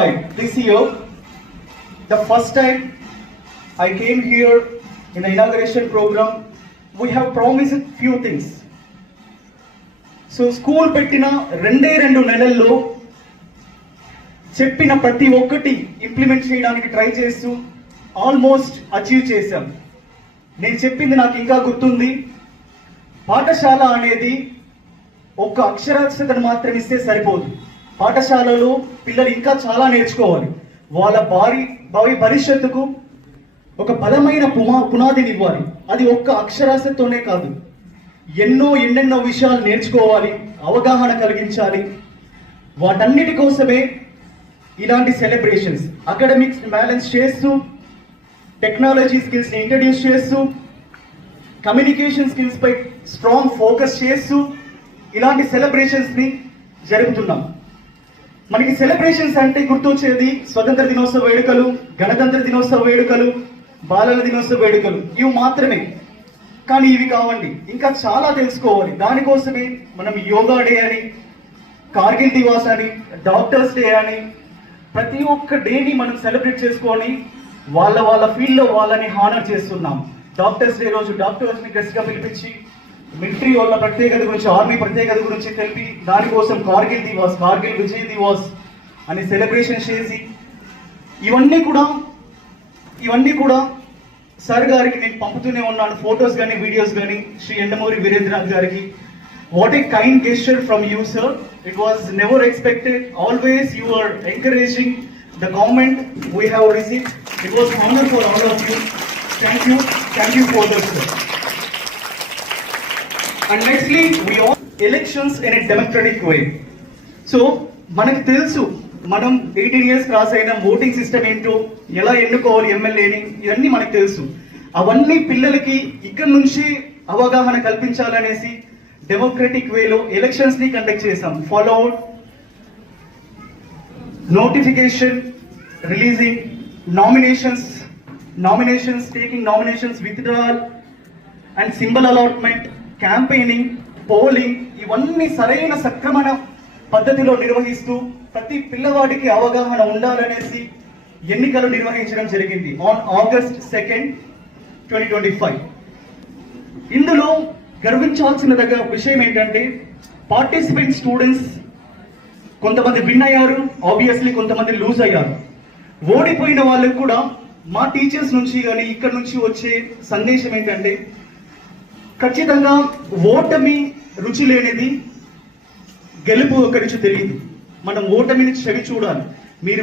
This year, the first time I came here in the inauguration program, we have promised few things. So school పెట్టిన రెండు నెలల్లో చెప్పిన ప్రతి ఒక్కటి implement చేయడానికి ట్రై చేస్తూ ఆల్మోస్ట్ అచీవ్ చేశాం. నేను చెప్పింది నాకు ఇంకా గుర్తుంది. పాఠశాల అనేది ఒక్క అక్షరాస్యతను మాత్రం ఇస్తే సరిపోదు. పాఠశాలలో పిల్లలు ఇంకా చాలా నేర్చుకోవాలి. వాళ్ళ భావి భవిష్యత్తుకు ఒక బలమైన పునాదిని ఇవ్వాలి. అది ఒక్క అక్షరాస్యతతోనే కాదు, ఎన్నెన్నో విషయాలు నేర్చుకోవాలి, అవగాహన కలిగించాలి. వాటన్నిటి కోసమే ఇలాంటి సెలబ్రేషన్స్, అకాడమిక్స్ బ్యాలెన్స్ చేస్తూ, టెక్నాలజీ స్కిల్స్ని ఇంట్రడ్యూస్ చేస్తూ, కమ్యూనికేషన్ స్కిల్స్ పై స్ట్రాంగ్ ఫోకస్ చేస్తూ ఇలాంటి సెలబ్రేషన్స్ని జరుపుతున్నాం. మనకి సెలబ్రేషన్స్ అంటే గుర్తొచ్చేది స్వతంత్ర దినోత్సవ వేడుకలు, గణతంత్ర దినోత్సవ వేడుకలు, బాలల దినోత్సవ వేడుకలు, ఇవి మాత్రమే. కానీ ఇవి కావండి, ఇంకా చాలా తెలుసుకోవాలి. దానికోసమే మనం యోగా డే అని, కార్గిల్ దివాస్ అని, డాక్టర్స్ డే అని, ప్రతి ఒక్క డేని మనం సెలబ్రేట్ చేసుకొని వాళ్ళ ఫీల్డ్లో వాళ్ళని హానర్ చేస్తున్నాం. డాక్టర్స్ డే రోజు డాక్టర్స్ని గెస్ట్గా పిలిపించి మిలిటరీ వాళ్ళ ప్రత్యేకత గురించి, ఆర్మీ ప్రత్యేకత గురించి తెలిపి, దానికోసం కార్గిల్ దివాస్, కార్గిల్ విజయ్ దివాస్ అని సెలబ్రేషన్ చేసి, ఇవన్నీ కూడా సార్ గారికి నేను పంపుతూనే ఉన్నాను, ఫొటోస్ కానీ వీడియోస్ కానీ. శ్రీ ఎండమూరి వీరేంద్రనాథ్ గారికి, what a kind gesture from you sir. It was never expected. Always you are encouraging the government we have received. It was honour for all of you. Thank you for that sir. And nextly, we all elections in a democratic way. So, మనకు తెలుసు, మనం 18 years cross అయిన voting system ఏంటో, ఎలా ఎన్నుకోవాలి ఎమ్మెల్యేని, ఇవన్నీ మనకు తెలుసు. అవన్నీ పిల్లలకి ఇక్కడ నుంచి అవగాహన కల్పించాలనేసి డెమోక్రటిక్ వేలో ఎలక్షన్స్ ని కండక్ట్ చేశాం. Followed notification, releasing nominations, taking nominations, withdrawal and symbol allotment, campaigning, polling, ఇవన్నీ సరైన సక్రమణ పద్ధతిలో నిర్వహిస్తూ ప్రతి పిల్లవాడికి అవగాహన ఉండాలనేసి ఎన్నికలు నిర్వహించడం జరిగింది ఆన్ August 2, 2025. ఇందులో గర్వించాల్సిన దగ్గర విషయం ఏంటంటే, పార్టిసిపెంట్ స్టూడెంట్స్ కొంతమంది విన్ అయ్యారు, ఆబ్వియస్లీ కొంతమంది లూజ్ అయ్యారు. ఓడిపోయిన వాళ్ళకు కూడా మా టీచర్స్ నుంచి కానీ ఇక్కడ నుంచి వచ్చే సందేశం ఏంటంటే, ఖచ్చితంగా ఓటమి రుచి లేనిది, గెలుపు ఒక రుచి తెలియదు. మనం ఓటమిని చెవి చూడాలి. మీరు